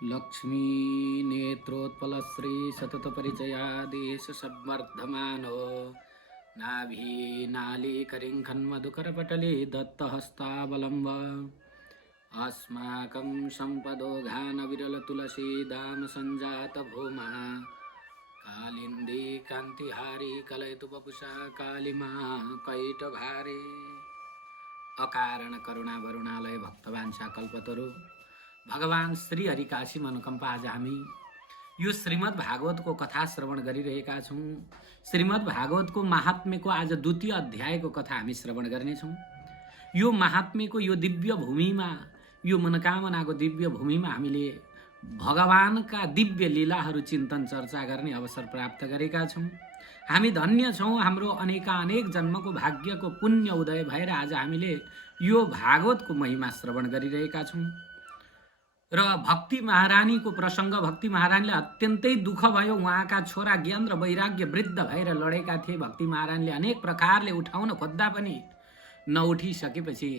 लक्ष्मी नेत्रोत्पलश्री सतत परिचयादेश संवर्धमानो नाभि नालीकरिङ्खन्मधुकरपटले दत्तहस्तावलम्ब अस्माकं सम्पदो घानविरलतुलसीदाम सञ्जात भूमा कालिन्दी कान्तिहारी कलयतु वपुषा कालिमा कैटभारे अकारण करुणा वरुणालय भक्तवाञ्छा कल्पतरु भगवान श्री हरि काशी अनुकम्पा आज हामी यो श्रीमद् भागवतको कथा श्रवण गरिरहेका छौँ। श्रीमद् भागवतको महात्म्यको आज द्वितीय अध्यायको कथा हामी श्रवण गर्नेछौँ। यो महात्म्यको यो दिव्य भूमिमा, यो मनोकामनाको दिव्य भूमिमा हामीले भगवानका दिव्य लीलाहरू चिन्तन चर्चा गर्ने अवसर प्राप्त गरेका छौँ। हामी धन्य छौँ। हाम्रो अनेक जन्मको भाग्यको पुण्य उदय भएर आज हामीले यो भागवतको महिमा श्रवण गरिरहेका छौँ। र भक्ति महारानीको प्रसङ्ग, भक्ति महारानीले अत्यन्तै दुःख भयो। उहाँका छोरा ज्ञान र वैराग्य वृद्ध भएर लडेका थिए। भक्ति महारानीले अनेक प्रकारले उठाउन खोज्दा पनि नउठिसकेपछि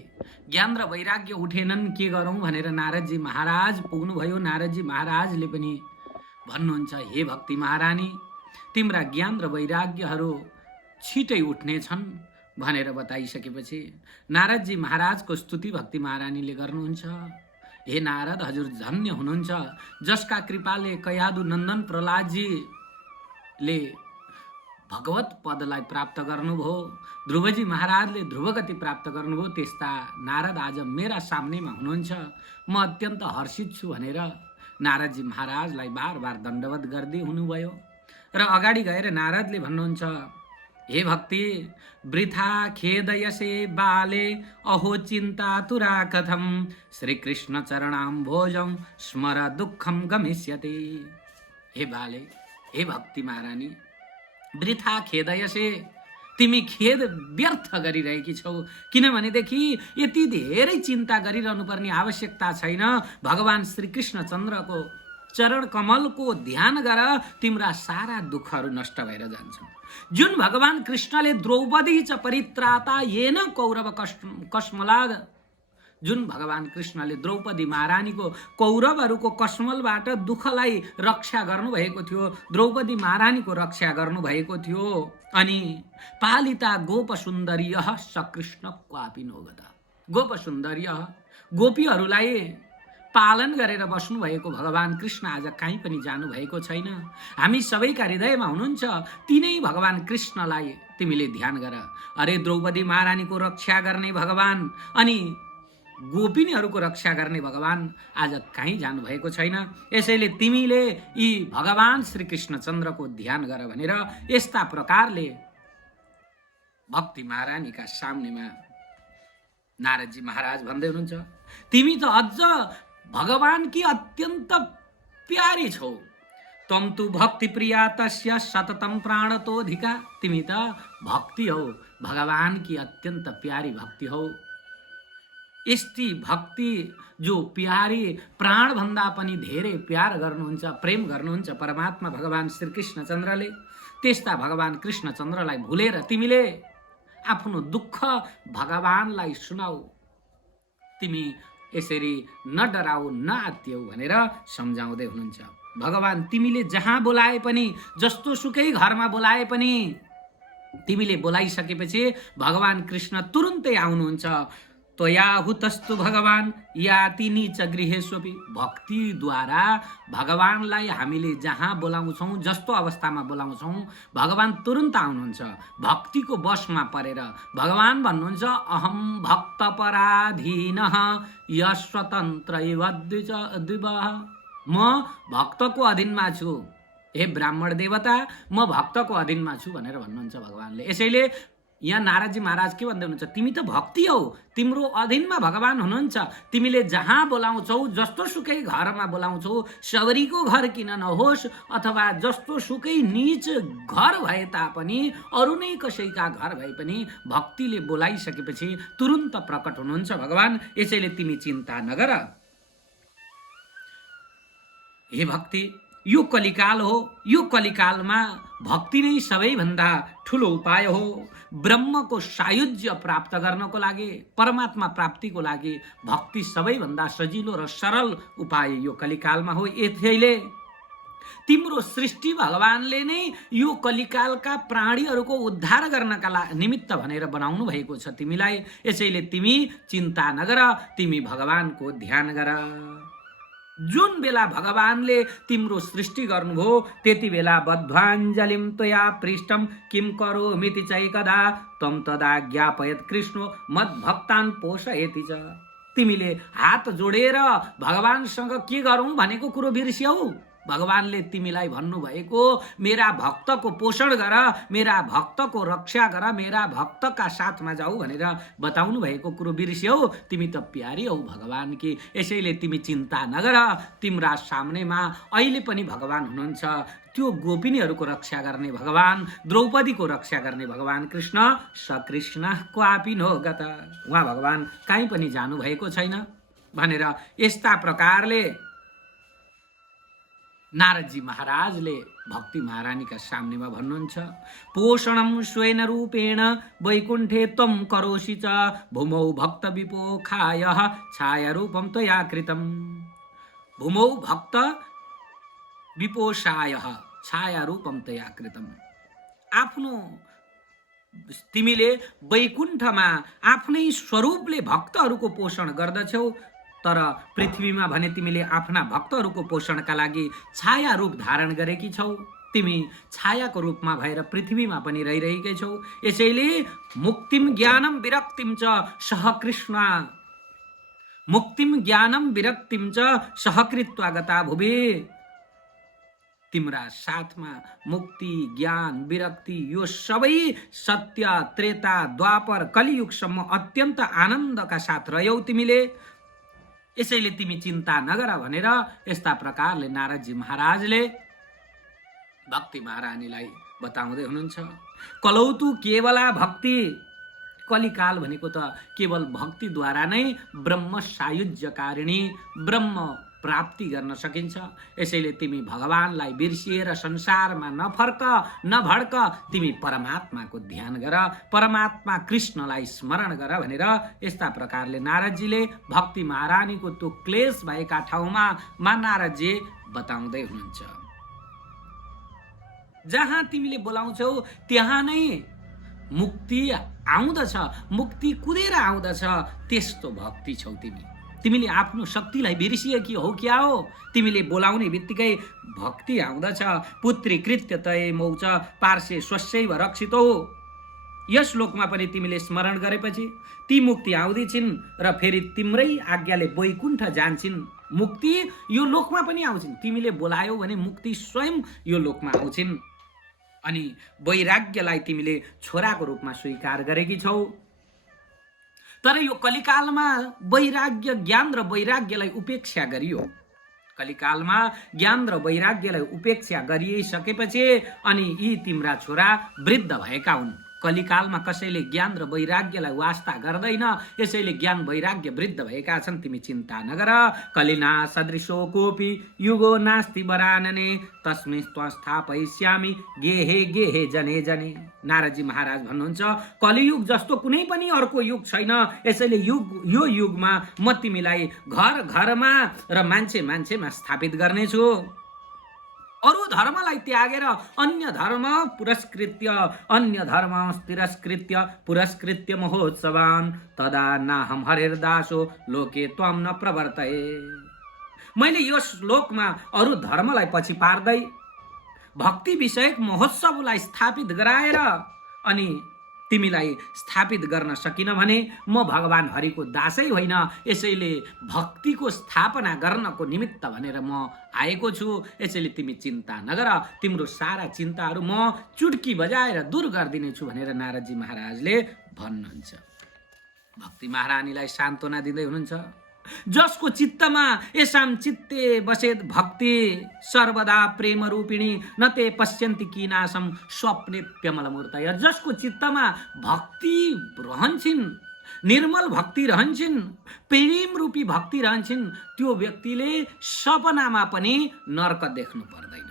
ज्ञान र वैराग्य उठेनन्, के गरौँ भनेर नारदजी महाराज पुग्नुभयो। नारदजी महाराजले पनि भन्नुहुन्छ, हे भक्ति महारानी, तिम्रा ज्ञान र वैराग्यहरू छिटै उठ्नेछन् भनेर बताइसकेपछि नारदजी महाराजको स्तुति भक्ति महारानीले गर्नुहुन्छ। हे नारद, हजुर धन्य हुनुहुन्छ, जसका कृपाले कयादु नन्दन प्रहलादजीले भगवत पदलाई प्राप्त गर्नुभयो, ध्रुवजी महाराजले ध्रुवगति प्राप्त गर्नुभयो, त्यस्ता नारद आज मेरा सामनेमा हुनुहुन्छ। म अत्यन्त हर्षित छु भनेर नारदजी महाराजलाई बार बार दण्डवत गर्दै हुनुभयो। र अगाडि गएर नारदले भन्नुहुन्छ, हे भक्ति, वृथा खेदयसे बाले अहो चिन्ता तुरा कथम श्रीकृष्ण चरणाम्भोजं स्मर दुःखम गमिष्यति। हे बाले, हे भक्ति महारानी, वृथा खेदयसे, तिमी खेद व्यर्थ गरिरहेकी छौ। किनभनेदेखि यति धेरै चिन्ता गरिरहनु पर्ने आवश्यकता छैन। भगवान श्रीकृष्ण चन्द्रको चरण कमलको ध्यान गर, तिम्रा सारा दुःखहरू नष्ट भएर जान्छन्। जुन भगवान कृष्णले द्रौपदी च परित्राता येन कौरव कस्मलाद, जुन भगवान कृष्णले द्रौपदी महारानीको कौरवहरूको कस्मलबाट दुःखलाई रक्षा गर्नुभएको थियो, द्रौपदी महारानीको रक्षा गर्नुभएको थियो। अनि पालिता गोप सुन्दरीय सकृष्ण क्वापि नोगता, गोप सुन्दरीय गोपीहरूलाई पालन गरेर बस्नुभएको भगवान कृष्ण आज कहीँ पनि जानुभएको छैन। हामी सबैका हृदयमा हुनुहुन्छ। तिनै भगवान कृष्णलाई तिमीले ध्यान गर। अरे द्रौपदी महारानीको रक्षा गर्ने भगवान अनि गोपिनीहरूको रक्षा गर्ने भगवान आज कहीँ जानुभएको छैन। यसैले तिमीले यी भगवान श्रीकृष्ण चन्द्रको ध्यान गर भनेर यस्ता प्रकारले भक्ति महारानीका सामनेमा नारदजी महाराज भन्दै हुनुहुन्छ, तिमी त अझ भगवान की अत्यन्त प्यारी छौ। तम तु भक्ति प्रिया तस्य सततम प्राणतोधिका, तिमी त भक्ति हौ, भगवान की अत्यन्त प्यारी भक्ति हौ। यस्ती भक्ति जो प्यारी, प्राण भन्दा पनि धेरै प्यार गर्नुहुन्छ, प्रेम गर्नुहुन्छ परमात्मा भगवान श्रीकृष्ण चन्द्रले, त्यस्ता भगवान कृष्ण चन्द्रलाई भुलेर तिमीले आफ्नो दुःख भगवानलाई सुनाऊ। तिमी यसरी न डराऊ न आत्तियौ भनेर सम्झाउँदै हुनुहुन्छ। भगवान तिमीले जहाँ बोलाए पनि, जस्तो सुकै घरमा बोलाए पनि, तिमीले बोलाइसकेपछि भगवान कृष्ण तुरुन्तै आउनुहुन्छ। त्वयाहुतस्तु भगवान याति नीच गृहेष्वपि, भक्तिद्वारा भगवानलाई हामीले जहाँ बोलाउँछौँ, जस्तो अवस्थामा बोलाउँछौँ, भगवान तुरुन्त आउनुहुन्छ। भक्तिको बसमा परेर भगवान भन्नुहुन्छ, अहम भक्त पराधीनः यस्वतन्त्र द्विवः, म भक्तको अधीनमा छु। हे ब्राह्मण देवता, म भक्तको अधीनमा छु भनेर भन्नुहुन्छ भगवानले। यसैले यहाँ नारदजी महाराज के भन्दै हुनुहुन्छ, तिमी त भक्ति हौ, तिम्रो अधीनमा भगवान हुनुहुन्छ। तिमीले जहाँ बोलाउँछौ, जस्तो सुकै घरमा बोलाउँछौ, सबरीको घर किन नहोस् अथवा जस्तो सुकै नीच घर भए तापनि, अरू नै कसैका घर भए पनि भक्तिले बोलाइसकेपछि तुरुन्त प्रकट हुनुहुन्छ भगवान। यसैले तिमी चिन्ता नगर। हे भक्ति, यो कलिकाल हो। यो कलिकालमा भक्ति नै सबैभन्दा ठुलो उपाय हो। ब्रह्मको सायुज्य प्राप्त गर्नको लागि, परमात्मा प्राप्तिको लागि भक्ति सबैभन्दा सजिलो र सरल उपाय यो कलिकालमा हो। यसैले तिम्रो सृष्टि भगवानले नै यो कलिकालका प्राणीहरूको उद्धार गर्नका निमित्त भनेर बनाउनु भएको छ तिमीलाई। यसैले तिमी चिन्ता नगर, तिमी भगवानको ध्यान गर। जुन बेला भगवानले तिम्रो सृष्टि गर्नुभयो त्यति बेला बद्ध्वाञ्जलिम त्वया पृष्ठम किम करोमीति चैकदा त्वं तदा ज्ञापयत् कृष्णो मद्भक्तान् पोषयति च। तिमीले हात जोडेर भगवानसँग के गरौँ भनेको कुरो बिर्स्यौ। भगवानले तिमीलाई भन्नुभएको मेरा भक्तको पोषण गर, मेरा भक्तको रक्षा गर, मेरा भक्तका साथमा जाऊ भनेर बताउनु भएको कुरो बिर्स्यौ। तिमी त प्यारी हौ भगवान की। यसैले तिमी चिन्ता नगर। तिम्रा सामनेमा अहिले पनि भगवान हुनुहुन्छ। त्यो गोपिनीहरूको रक्षा गर्ने भगवान, द्रौपदीको रक्षा गर्ने भगवान कृष्ण सकृष्ण क्वापि नो गत। उहाँ भगवान कहीँ पनि जानुभएको छैन भनेर यस्ता प्रकारले नारदजी महाराजले भक्ति महारानीका सामनेमा भन्नुहुन्छ। पोषणम स्वेन रूपेण वैकुण्ठे त्वं करोषि च भूमौ भक्त विपोखाय छाया रूपम त्वया कृतम। भूमौ भक्त विपोषाय छाया रूपम त्वया कृतम। आफ्नो तिमीले वैकुण्ठमा आफ्नै स्वरूपले भक्तहरूको पोषण गर्दछौ, तर पृथ्वीमा भने तिमीले आफ्ना भक्तहरूको पोषणका लागि छाया रूप धारण गरेकी छौ। तिमी छायाको रूपमा भएर पृथ्वीमा पनि रहिरहेकै छौ। यसैले मुक्तिम ज्ञानम विरक्तिम च सहकृष्ण, मुक्तिम ज्ञानम विरक्तिम च सहकृत्वा गता भुवि। तिम्रा साथमा मुक्ति, ज्ञान, विरक्ति यो सबै सत्य, त्रेता, द्वापर, कलियुगसम्म अत्यन्त आनन्दका साथ रह्यौ तिमीले। यसैले तिमी चिन्ता नगर भनेर यस्ता प्रकारले नारदजी महाराजले भक्ति महारानीलाई बताउँदै हुनुहुन्छ। कलौतु केवला भक्ति। कलिकाल भनेको त केवल भक्तिद्वारा नै ब्रह्म सायुज्यकारिणी ब्रह्म प्राप्ति गर्न सकिन्छ। यसैले तिमी भगवानलाई बिर्सिएर संसारमा नफर्क नभड्क, तिमी परमात्माको ध्यान गर, परमात्मा कृष्णलाई स्मरण गर भनेर यस्ता प्रकारले नारदजीले भक्ति महारानीको त्यो क्लेश भएका ठाउँमा नारदजी बताउँदै हुनुहुन्छ। जहाँ तिमीले बोलाउँछौ त्यहाँ नै मुक्ति आउँदछ, मुक्ति कुदेर आउँदछ। त्यस्तो भक्ति छौ तिमी। तिमीले आफ्नो शक्तिलाई बिर्सिएकी हौ क्या हो? तिमीले बोलाउने बित्तिकै भक्ति आउँदछ। पुत्री कृत्य तय मौच पार्श्वे स्वस्यैव रक्षितो। यस लोकमा पनि तिमीले स्मरण गरेपछि ती मुक्ति आउँदैछिन् र फेरि तिम्रै आज्ञाले वैकुण्ठ जान्छन्। मुक्ति यो लोकमा पनि आउँछिन्। तिमीले बोलायौ भने मुक्ति स्वयं यो लोकमा आउँछिन्। अनि वैराग्यलाई तिमीले छोराको रूपमा स्वीकार गरेकी छौ। तर यो कलिकालमा वैराग्य, ज्ञान र वैराग्यलाई उपेक्षा गरियो। कलिकालमा ज्ञान र वैराग्यलाई उपेक्षा गरिसकेपछि अनि यी तिम्रा छोरा वृद्ध भएका हुन्। कलिकालमा कसैले ज्ञान र वैराग्यलाई वास्ता गर्दैन। यसैले ज्ञान वैराग्य वृद्ध भएका छन्। तिमी चिन्ता नगर। कलिना सदृशो कोपी युगो नास्ति वरानने तस्मै त्वं स्थापयिष्यामि गेहे गेहे जने जने। नारदजी महाराज भन्नुहुन्छ कलियुग जस्तो कुनै पनि अर्को युग छैन। यसैले यो युगमा म तिमीलाई घर घरमा र मान्छे मान्छेमा स्थापित गर्नेछु। अरु धर्मलाई त्यागेर अन्य धर्म पुरस्कृत्य, अन्य धर्म तिरस्कृत्य पुरस्कृत्य महोत्सवान् तदा नाहं हरिर्दासो लोके त्वं न प्रवर्तये। मैले यस लोकमा अरु धर्मलाई पछि पार्दै भक्ति विषयक महोत्सवलाई स्थापित गराएर अनि तिमीलाई स्थापित गर्न सकिन भने म भगवान हरिको दासै होइन। यसैले भक्तिको स्थापना गर्नको निमित्त भनेर म आएको छु। यसैले तिमी चिन्ता नगर। तिम्रो सारा चिन्ताहरू म चुटकी बजाएर दूर गरिदिनेछु भनेर नारदजी महाराजले भन्नुहुन्छ। भक्ति महारानीलाई सान्त्वना दिँदै हुनुहुन्छ। जसको चित्तमा येषां चित्ते बसेत भक्ति सर्वदा प्रेम रूपिणी न ते पश्यन्ति कीनाशम स्वप्ने प्यमलमूर्तय। जसको चित्तमा भक्ति रहन्छन्, निर्मल भक्ति रहन्छन्, प्रेम रूपी भक्ति रहन्छन्, त्यो व्यक्तिले सपनामा पनि नरक देख्नु पर्दैन,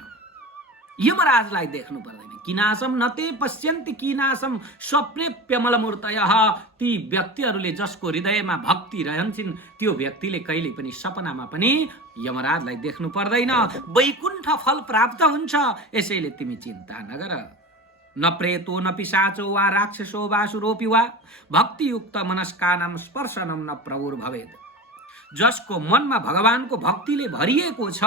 यमराजलाई देख्नु पर्दैन। किनासम नते पश्यन्ति किनासम स्वप्नेप्यमलमूर्तयः। ती व्यक्तिहरूले जसको हृदयमा भक्ति रहन्छन् त्यो व्यक्तिले कहिले पनि सपनामा पनि यमराजलाई देख्नु पर्दैन, वैकुण्ठ फल प्राप्त हुन्छ। यसैले तिमी चिन्ता नगर। न प्रेतो न पिशाचो वा राक्षसो वा सुरोपि वा भक्तियुक्त मनस्कानां स्पर्शनम न प्रभुर्भवेत्। जसको मनमा भगवानको भक्तिले भरिएको छ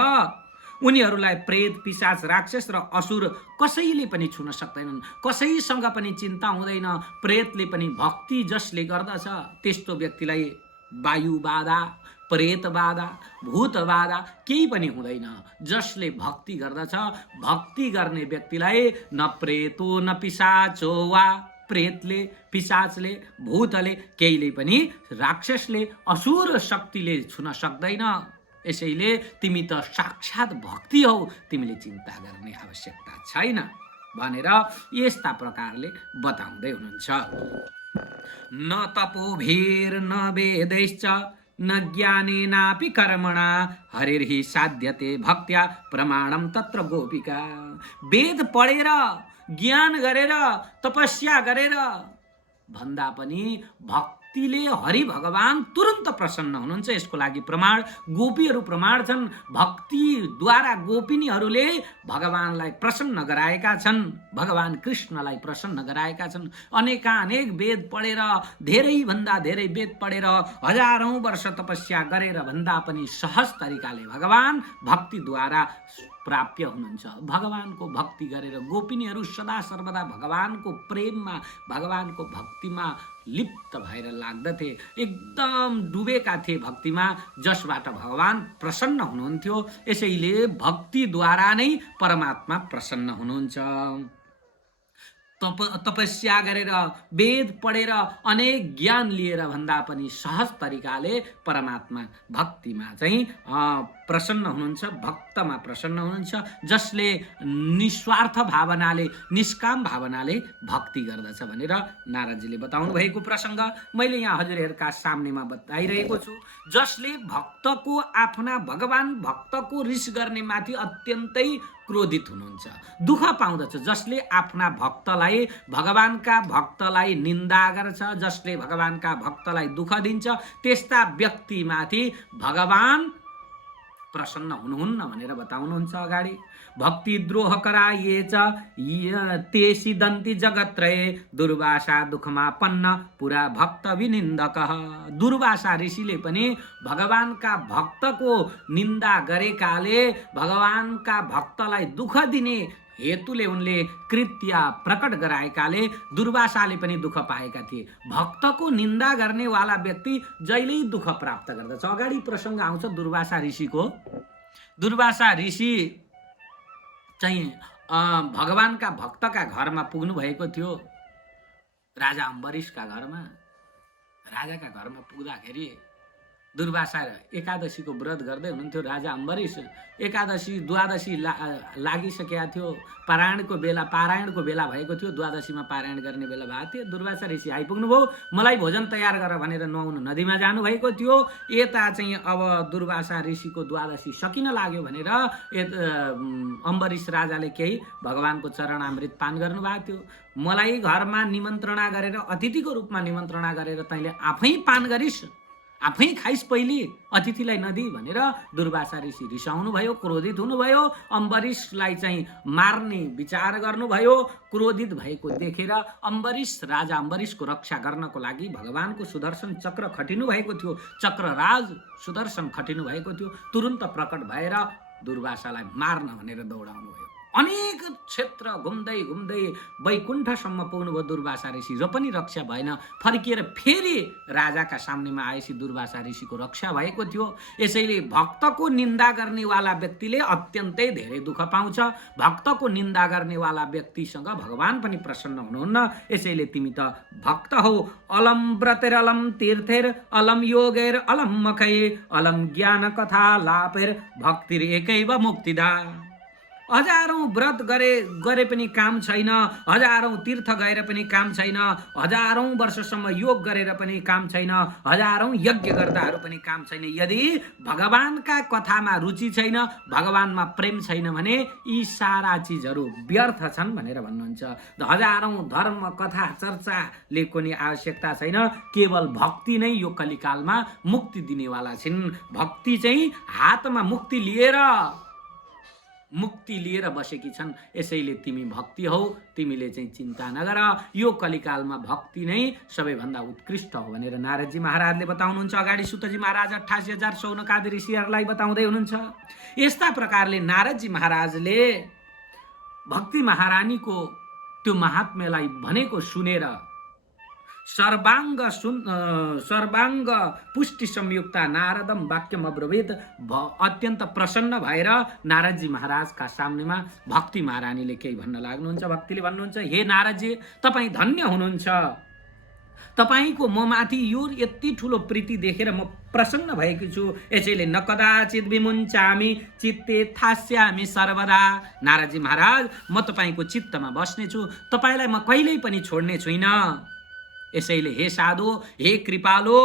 उनीहरूलाई प्रेत पिशाच राक्षस र असुर कसैले पनि छुन सक्दैनन्, कसैसँग पनि चिन्ता हुँदैन। प्रेतले पनि भक्ति जसले गर्दछ त्यस्तो व्यक्तिलाई वायु बाधा, प्रेत बाधा, भूत बाधा केही पनि हुँदैन। जसले भक्ति गर्दछ, भक्ति गर्ने व्यक्तिलाई न प्रेतो न पिशाचो वा प्रेतले, पिशाचले, भूतले, केहीले पनि राक्षसले, असुर शक्तिले छुन सक्दैन। यसैले तिमी त साक्षात भक्ति हौ, तिमीले चिन्ता गर्ने आवश्यकता छैन भनेर यस्ता प्रकारले बताउँदै हुनुहुन्छ। न तपोभिर न वेदैश्च न ज्ञानेनापि कर्मणा हरिर्हि साध्यते भक्त्या प्रमाणम तत्र गोपिका। वेद पढेर, ज्ञान गरेर, तपस्या गरेर भन्दा पनि भक्तिले हरि भगवान तुरन्त प्रसन्न हुनुहुन्छ। यसको लागि प्रमाण गोपीहरू प्रमाण छन्। भक्तिद्वारा गोपिनीहरूले भगवानलाई प्रसन्न गराएका छन्, भगवान कृष्णलाई प्रसन्न गराएका छन्। अनेकानेक वेद पढेर, धेरैभन्दा धेरै वेद पढेर, हजारौं वर्ष तपस्या गरेर भन्दा पनि सहज तरिकाले भगवान भक्तिद्वारा प्राप्य हुनुहुन्छ। भगवानको भक्ति गरेर गोपिनीहरू सदा सर्वदा भगवानको प्रेममा, भगवानको भक्तिमा लिप्त भएर लाग्दथे, एकदम डुबेका थिए भक्तिमा, जसबाट भगवान प्रसन्न हुनुहुन्थ्यो। यसैले भक्तिद्वारा नै परमात्मा प्रसन्न हुनुहुन्छ। तपस्या गरेर, वेद पढेर, अनेक ज्ञान लिएर भन्दा पनि सहज तरिकाले परमात्मा भक्तिमा चाहिँ प्रसन्न हुनुहुन्छ, भक्तमा प्रसन्न हुनुहुन्छ। जसले निस्वार्थ भावनाले, निष्काम भावनाले भक्ति गर्दछ भनेर नारदजीले बताउनु भएको प्रसङ्ग मैले यहाँ हजुरहरूका सामनेमा बताइरहेको छु। जसले भक्तको, आफ्ना भगवान भक्तको रिस गर्ने माथि अत्यन्तै क्रोधित हुनुहुन्छ, दुःख पाउँदछ। जसले आफ्ना भक्तलाई, भगवानका भक्तलाई निन्दा गर्छ, जसले भगवानका भक्तलाई दुःख दिन्छ, त्यस्ता व्यक्तिमाथि भगवान प्रसन्न हुनुहुन्न भनेर बताउनुहुन्छ अगाडि। भक्ति द्रोह कराइएच ते सिदन्ति जगत्रये दुर्वासा दुखमा पन्न पुरा भक्त विनिन्दकः। दुर्वासा ऋषिले पनि भगवानका भक्तको निन्दा गरेकाले, भगवानका भक्तलाई दुःख दिने हेतुले उनले कृत्य प्रकट गराएकाले दुर्वासाले पनि दुःख पाएका थिए। भक्तको निन्दा गर्नेवाला व्यक्ति जहिल्यै दुःख प्राप्त गर्दछ। अगाडि प्रसङ्ग आउँछ दुर्वासा ऋषिको। दुर्वासा ऋषि चाहिँ भगवानका भक्तका घरमा पुग्नु भएको थियो, राजा अम्बरीशका घरमा। राजाका घरमा पुग्दाखेरि दुर्वासा एकादशीको व्रत गर्दै हुनुहुन्थ्यो। राजा अम्बरीश एकादशी द्वादशी लागिसकेका थियो, पारायणको बेला भएको थियो, द्वादशीमा पारायण गर्ने बेला भएको थियो। दुर्वासा ऋषि आइपुग्नु भयो, मलाई भोजन तयार गर भनेर नुहाउन नदीमा जानुभएको थियो। यता चाहिँ अब दुर्वासा ऋषिको द्वादशी सकिन लाग्यो भनेर अम्बरीश राजाले केही भगवानको चरणामृत पान गर्नुभएको थियो। मलाई घरमा निमन्त्रणा गरेर, अतिथिको रूपमा निमन्त्रणा गरेर तैँले आफै पान गरिस्, आफै खाइस् पहिले, अतिथिलाई नदी भनेर दुर्वासा ऋषि रिसाउनु भयो, क्रोधित हुनुभयो। अम्बरीशलाई चाहिँ मार्ने विचार गर्नुभयो। क्रोधित भएको देखेर राजा अम्बरीशको रक्षा गर्नको लागि भगवानको सुदर्शन चक्र खटिनु भएको थियो, चक्रराज सुदर्शन खटिनु भएको थियो। तुरन्त प्रकट भएर दुर्वासालाई मार्न भनेर दौडाउनु भयो। अनेक क्षेत्र घुम्दै घुम्दै वैकुण्ठसम्म पुग्नुभयो दुर्वासा ऋषि, र पनि रक्षा भएन। फर्किएर फेरि राजाका सामनेमा आएपछि दुर्वासा ऋषिको रक्षा भएको थियो। यसैले भक्तको निन्दा गर्नेवाला व्यक्तिले अत्यन्तै धेरै दुःख पाउँछ। भक्तको निन्दा गर्नेवाला व्यक्तिसँग भगवान पनि प्रसन्न हुनुहुन्न। यसैले तिमी त भक्त हौ। अलम व्रतेर अलम तीर्थेर अलम योगेर अलम मखये अलम ज्ञान कथा लापेर भक्तिर एकैव मुक्तिदा। हजारौं व्रत गरे पनि काम छैन, हजारौं तीर्थ गएर पनि काम छैन, हजारौं वर्षसम्म योग गरेर पनि काम छैन, हजारौं यज्ञ गर्दाहरू पनि काम छैन। यदि भगवानका कथामा रुचि छैन, भगवानमा प्रेम छैन भने यी सारा चिजहरू व्यर्थ छन् भनेर भन्नुहुन्छ। हजारौं धर्म कथा चर्चाले कुनै आवश्यकता छैन, केवल भक्ति नै यो कलिकालमा मुक्ति दिनेवाला छिन्। भक्ति चाहिँ हातमा मुक्ति लिएर बसेकी छन्। यसैले तिमी भक्ति हौ, तिमीले चाहिँ चिन्ता नगर, यो कलिकालमा भक्ति नै सबैभन्दा उत्कृष्ट हो भनेर नारदजी महाराजले बताउनुहुन्छ। अगाडि सुतजी महाराज 88,000 शौनकादि ऋषिहरूलाई बताउँदै हुनुहुन्छ। यस्ता प्रकारले नारदजी महाराजले भक्ति महारानीको त्यो महात्म्यलाई भनेको सुनेर सर्वाङ्ग पुष्टि संयुक्ता नारदम वाक्यम अब्रवीत, अत्यन्त प्रसन्न भएर नारदजी महाराजका सामनेमा भक्ति महारानीले केही भन्न लाग्नुहुन्छ। भक्तिले भन्नुहुन्छ, हे नारदजी, तपाईँ धन्य हुनुहुन्छ, तपाईको म माथि यो यति ठुलो प्रीति देखेर म प्रसन्न भएकी छु। यसैले न कदाचित विमुञ्चामि चित्ते थास्यामि सर्वदा। नारदजी महाराज, म तपाईको चित्तमा बस्ने छु, तपाईलाई म कहिल्यै पनि छोड्ने छुइनँ। यसैले हे साधु, हे कृपालु,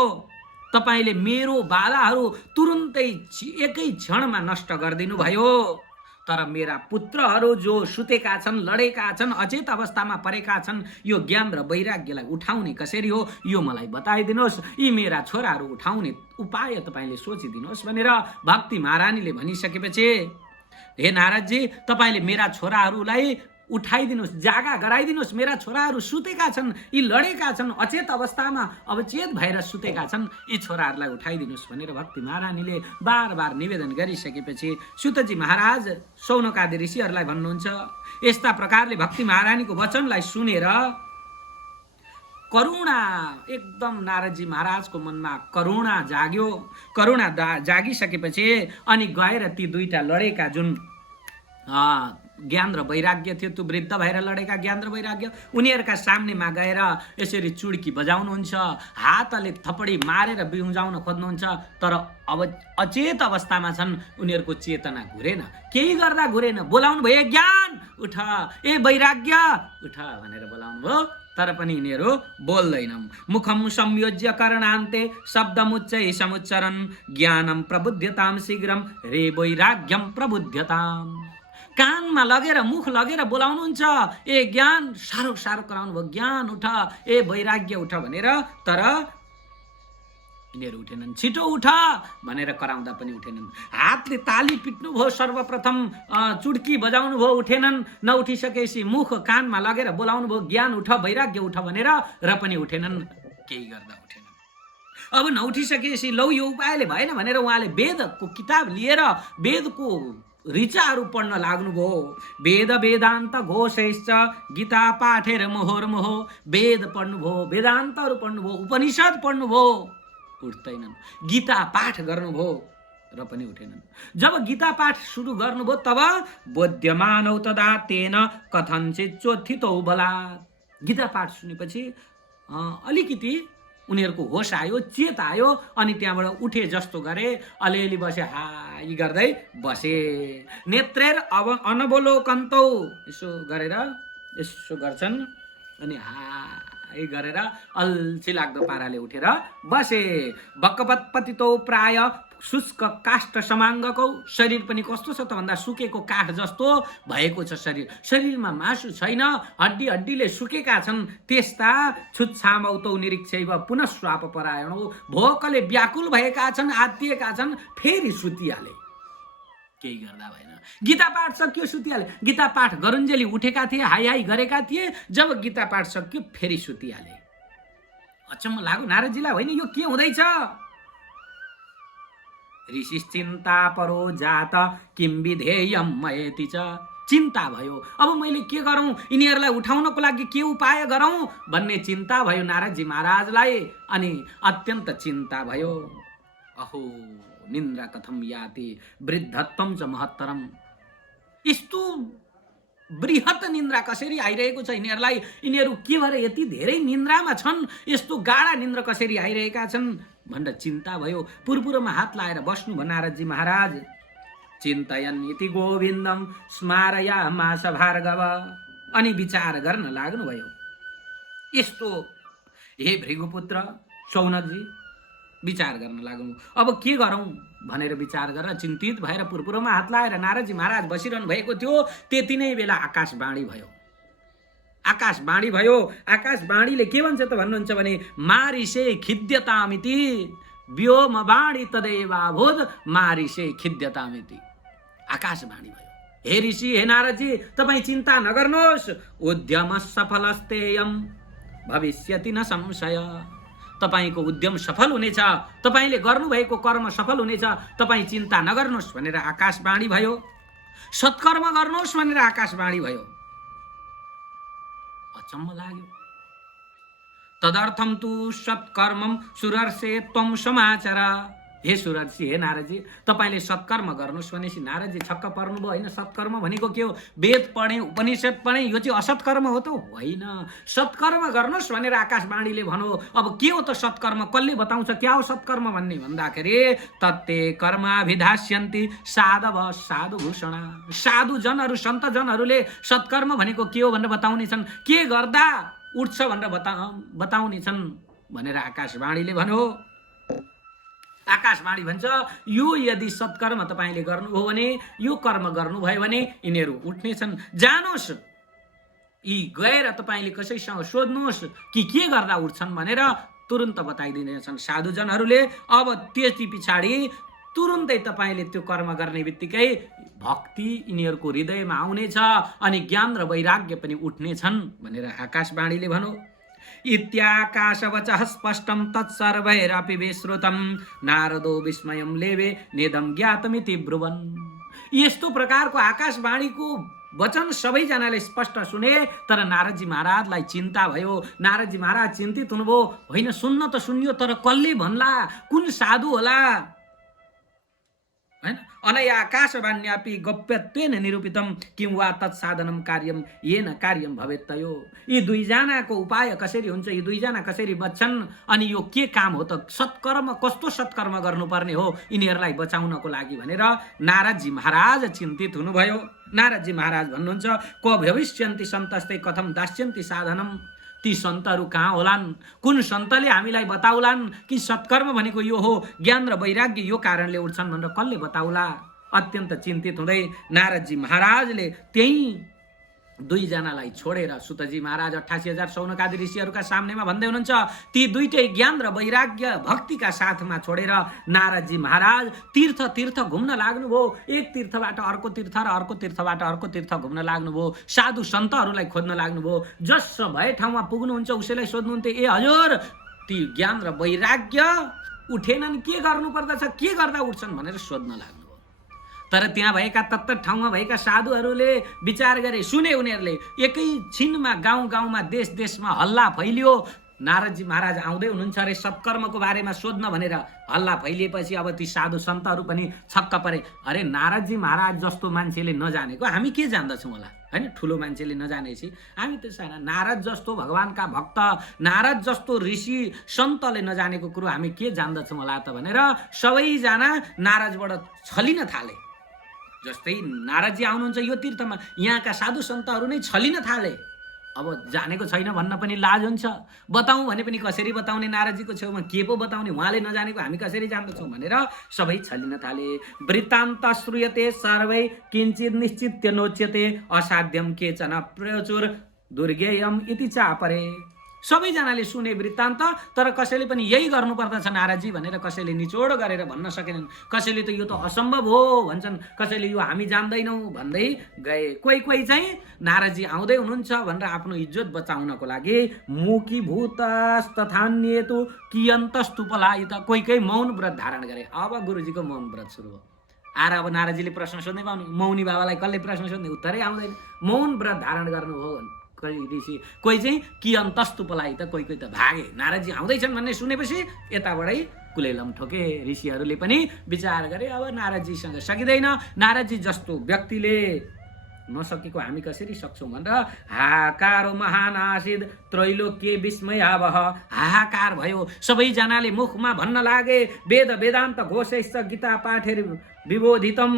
तपाईले मेरो बाधाहरू तुरुन्तै एकै क्षणमा नष्ट गरिदिनु भयो। तर मेरा पुत्रहरू जो सुतेका छन्, लडेका छन्, अचेत अवस्थामा परेका छन्, यो ज्ञान र वैराग्यलाई उठाउने कसरी हो यो मलाई बताइदिनुहोस्। यी मेरा छोराहरू उठाउने उपाय तपाईले सोचिदिनुहोस् भनेर भक्ति महारानीले भनिसकेपछि, हे नारदजी, तपाईले मेरा छोराहरूलाई उठाइदिनुहोस्, जागा गराइदिनुहोस्। मेरा छोराहरू सुतेका छन्, यी लडेका छन्, अचेत अवस्थामा अवचेत भएर सुतेका छन्, यी छोराहरूलाई उठाइदिनुहोस् भनेर भक्ति महारानीले बार बार निवेदन गरिसकेपछि सुतजी महाराज शौनकादि ऋषिहरूलाई भन्नुहुन्छ। यस्ता प्रकारले भक्ति महारानीको वचनलाई सुनेर करुणा एकदम नारदजी महाराजको मनमा करुणा जाग्यो। करुणा जागिसकेपछि अनि गएर ती दुईटा लडेका जुन ज्ञान र वैराग्य थियो, त्यो वृद्ध भएर लडेका ज्ञान र वैराग्य, उनीहरूका सामनेमा गएर यसरी चुड्की बजाउनुहुन्छ, हातले थपडी मारेर बिउजाउन खोज्नुहुन्छ। तर अब अचेत अवस्थामा छन्, उनीहरूको चेतना घुरेन, केही गर्दा घुरेन। बोलाउनु भयो, ज्ञान उठ, ए वैराग्य उठ भनेर बोलाउनु भयो, तर पनि यिनीहरू बोल्दैनन्। मुखम संयोज्य करणान्ते शब्दमुच्चै समुच्चरन् ज्ञानम प्रबुध्यताम शीघ्रम रे वैराग्यम प्रबुध्यताम। कानमा लगेर मुख लगेर बोलाउनुहुन्छ, ए ज्ञान, साह्रो कराउनु भयो, ज्ञान उठ, ए वैराग्य उठ भनेर, तर यिनीहरू उठेनन्। छिटो उठ भनेर कराउँदा पनि उठेनन्। हातले ताली पिट्नु भयो, सर्वप्रथम चुड्की बजाउनु भयो, उठेनन्। नउठिसकेपछि मुख कानमा लगेर बोलाउनु भयो, ज्ञान उठ, वैराग्य उठ भनेर, र पनि उठेनन्, केही गर्दा उठेनन्। अब नउठिसकेपछि लौ यो उपायले भएन भनेर उहाँले वेदको किताब लिएर वेदको ऋचाहरू पढ्न लाग्नुभयो। वेद वेदान्त घोषैश्च गीता पाठेर मुहुर्मुहुः। वेद पढ्नुभयो, वेदान्तहरू पढ्नुभयो, उपनिषद पढ्नुभयो, उठ्दैनन्। गीता पाठ गर्नुभयो र पनि उठेनन्। जब गीता पाठ सुरु गर्नुभयो तब बोध्यमानौ तदा तेन कथञ्चित् चोत्थितौ बलात्। गीता पाठ सुनेपछि अलिकति उनीहरूको होस आयो, चेत आयो, अनि त्यहाँबाट उठे जस्तो गरे, अलिअलि बसे, हाई गर्दै बसे। नेत्रेर अब अनवलोकन्तौ, यसो गरेर यसो गर्छन्, अनि हाई गरेर अल्छी लाग्दो पाराले उठेर बसे। बकवत पतितौ प्राय शुष्क काष्ठ समाङ्गको। शरीर पनि कस्तो छ त भन्दा सुकेको काठ जस्तो भएको छ शरीर। शरीरमा मासु छैन, हड्डीले सुकेका छन्। त्यस्ता छुच्छामौतौ निरीक्षैव पुनः स्वाप परायणौ। भोकले व्याकुल भएका छन्, आत्तिएका छन्, फेरि सुतिहाले, केही गर्दा भएन। गीता पाठ सकियो, सुतिहाले। गीता पाठ गरुन्जेली उठेका थिए, हाई गरेका थिए, जब गीता पाठ सकियो फेरि सुतिहाले। अचम्म लाग्यो नारदजीलाई, होइन यो के हुँदैछ? ऋषिश्चिन्ता परो जात किम विधेयम मयति च। चिन्ता भयो, अब मैले के गरौँ, यिनीहरूलाई उठाउनको लागि के उपाय गरौँ भन्ने चिन्ता भयो नारदजी महाराजलाई। अनि अत्यन्त चिन्ता भयो। अहो निन्द्रा कथम याति वृद्धत्वम च महत्तरम। यस्तो बृहत निन्द्रा कसरी आइरहेको छ यिनीहरूलाई? यिनीहरू के भएर यति धेरै निन्द्रामा छन्? यस्तो गाढा निन्द्रा कसरी आइरहेका छन् भनेर चिन्ता भयो। पुरपुरमा हात लाएर बस्नु भयो नारदजी महाराज। चिन्तयन् इति गोविन्दम स्मारयामास भार्गव। अनि विचार गर्न लाग्नुभयो। यस्तो हे भृगुपुत्र शौनकजी विचार गर्न लाग्नु। अब के गरौँ भनेर विचार गरेर चिन्तित भएर पुरपुरोमा हात लाएर नारदजी महाराज बसिरहनु भएको थियो। त्यति नै बेला आकाशवाणी भयो। आकाशवाणी भयो। आकाशवाणीले के भन्छ त भन्नुहुन्छ भने मारिसे खिद्यतामिति व्योमवाणी तदेवाभूत मारिसे खिद्यतामिति। आकाशवाणी भयो। हे ऋषि हे नारदजी तपाईँ चिन्ता नगर्नुहोस्। उद्यम सफलस्तेयम भविष्यति न संशय। तपाईको उद्यम सफल हुनेछ। तपाईले गर्नुभएको कर्म सफल हुनेछ। तपाईँ चिन्ता नगर्नुहोस् भनेर आकाशवाणी भयो। सत्कर्म गर्नुहोस् भनेर आकाशवाणी भयो। अचम्म लाग्यो। तदर्थम तु सत्कर्मम सुरर्षे त्वं समाचार। हे सुरर्षि हे नारदजी तपाईले सत्कर्म गर्नुहोस् भनेपछि नारदजी छक्क पर्नुभयो। होइन सत्कर्म भनेको के हो? वेद पढे उपनिषद पढे यो चाहिँ असत्कर्म हो त? होइन, सत्कर्म गर्नुहोस् भनेर आकाशवाणीले भनो। अब के हो त सत्कर्म? कसले बताउँछ क्या हो सत्कर्म भन्ने भन्दाखेरि तत्ते कर्माभिधास्यन्ति साधव साधुभूषण। साधुजनहरू सन्तजनहरूले सत्कर्म भनेको के हो भनेर बताउने छन्। के गर्दा उठ्छ भनेर बताउने छन् भनेर आकाशवाणीले भन्यो। आकाशवाणी भन्छ यो यदि सत्कर्म तपाईले गर्नुभयो भने यो कर्म गर्नुभयो भने यिनीहरू उठ्नेछन्। जानुहोस् यी गएर तपाईले कसैसँग सोध्नुहोस् कि के गर्दा उठ्छन् भनेर तुरुन्त बताइदिनेछन् साधुजनहरूले। अब त्यति पछाडि तुरुन्तै तपाईले त्यो कर्म गर्ने बित्तिकै भक्ति यिनीहरूको हृदयमा आउनेछ अनि ज्ञान र वैराग्य पनि उठ्नेछन् भनेर आकाशवाणीले भन्यो। इत्याकाशवचः स्पष्टं तत्सर्वैरपि विश्रुतं नारदो विस्मयं लेवे नेदं ज्ञातमिति ब्रुवन्। यस्तो प्रकारको आकाशवाणीको वचन सबैजनाले स्पष्ट सुने। तर नारदजी महाराजलाई चिन्ता भयो। नारदजी महाराज चिन्तित हुनुभयो। होइन सुन्न त सुन्यो तर कसले भन्ला? कुन साधु होला? हैन अनया आकाशवाण्यापि गोप्यत्वेन निरूपितम किं वा तत्साधनम कार्यम येन कार्यम भवेत्तयो। यी दुईजनाको उपाय कसरी हुन्छ? यी दुईजना कसरी बच्छन्? अनि यो के काम हो त? सत्कर्म कस्तो सत्कर्म गर्नुपर्ने हो यिनीहरूलाई बचाउनको लागि भनेर नारदजी महाराज चिन्तित हुनुभयो। नारदजी महाराज भन्नुहुन्छ को भविष्यन्ति सन्तस्ते कथम दास्यन्ति साधनम। ती सन्तहरू कहाँ होलान्? कुन सन्तले हामीलाई बताउलान् कि सत्कर्म भनेको यो हो, ज्ञान र वैराग्य यो कारणले उठ्छन् भनेर कसले बताउला? अत्यन्त चिन्तित हुँदै नारदजी महाराजले त्यही दुईजनालाई छोडेर सुतजी महाराज 88,000 शौनकादि ऋषिहरूका सामनेमा भन्दै हुनुहुन्छ ती दुईटै ज्ञान र वैराग्य भक्तिका साथमा छोडेर नारदजी महाराज तीर्थ तीर्थ घुम्न लाग्नुभयो। एक तीर्थबाट अर्को तीर्थ र अर्को तीर्थबाट अर्को तीर्थ घुम्न लाग्नुभयो। साधु सन्तहरूलाई खोज्न लाग्नुभयो। जस भए ठाउँमा पुग्नुहुन्छ उसैलाई सोध्नुहुन्थ्यो ए हजुर ती ज्ञान र वैराग्य उठेनन् के गर्नु पर्दछ, के गर्दा उठ्छन् भनेर सोध्न लाग्नुभयो। तर त्यहाँ भएका तत्त ठाउँमा भएका साधुहरूले विचार गरे, सुने। उनीहरूले एकैछिनमा गाउँ गाउँमा देश देशमा हल्ला फैलियो। नारदजी महाराज आउँदै हुनुहुन्छ अरे सत्कर्मको बारेमा सोध्न भनेर हल्ला फैलिएपछि अब ती साधु सन्तहरू पनि छक्क परे। अरे नारदजी महाराज जस्तो मान्छेले नजानेको हामी के जान्दछौँ होला? हैन ठुलो मान्छेले नजानेछि हामी त साना। नारद जस्तो भगवानका भक्त, नारद जस्तो ऋषि सन्तले नजानेको कुरो हामी के जान्दछौँ होला त भनेर सबैजना नारदबाट छलिन थाले। जस्तै नारदजी आउनुहुन्छ यो तीर्थमा, यहाँका साधु सन्तहरू नै छलिन थाले। अब जानेको छैन भन्न पनि लाज हुन्छ। बताउँ भने पनि कसरी बताउने? नारदजीको छेउमा के पो बताउने? उहाँले नजानेको हामी कसरी जान्दछौँ भनेर सबै छलिन थाले। वृत्तान्त श्रूयते सर्वै किञ्चित निश्चित्य नोच्यते असाध्यम केचन प्रचुर दुर्गेयम इति चापरे। सबैजनाले सुने वृत्तान्त, तर कसैले पनि यही गर्नुपर्दछ नारदजी भनेर कसैले निचोड गरेर भन्न सकेनन्। कसैले त यो त असम्भव हो भन्छन्, कसैले यो हामी जान्दैनौँ भन्दै गए। कोही कोही चाहिँ नारदजी आउँदै हुनुहुन्छ भनेर आफ्नो इज्जत बचाउनको लागि मुखीभूतस्तथान्येतु कियन्तस्तुपलायित कोही कोही मौन व्रत धारण गरे। अब गुरुजीको मौन व्रत सुरु हो। आएर अब नारदजीले प्रश्न सोध्नै पाउने, मौनी बाबालाई कसले प्रश्न सोध्ने? उत्तरै आउँदैन। मौन व्रत धारण गर्नुभयो कोही ऋषि, कोही चाहिँ कि अन्तस्तुपलाई त कोही कोही त भागे। नारदजी आउँदैछन् भन्ने सुनेपछि यताबाटै कुलेलम ठोके। ऋषिहरूले पनि विचार गरे अब नारदजीसँग सकिँदैन। नारदजी जस्तो व्यक्तिले नसकेको हामी कसरी सक्छौँ भनेर हाहाकारो महान आसिद त्रैलोक्य विस्मयावह। हाहाकार भयो। सबैजनाले मुखमा भन्न लागे वेद वेदान्त घोषैश्च गीता पाठेर विबोधितम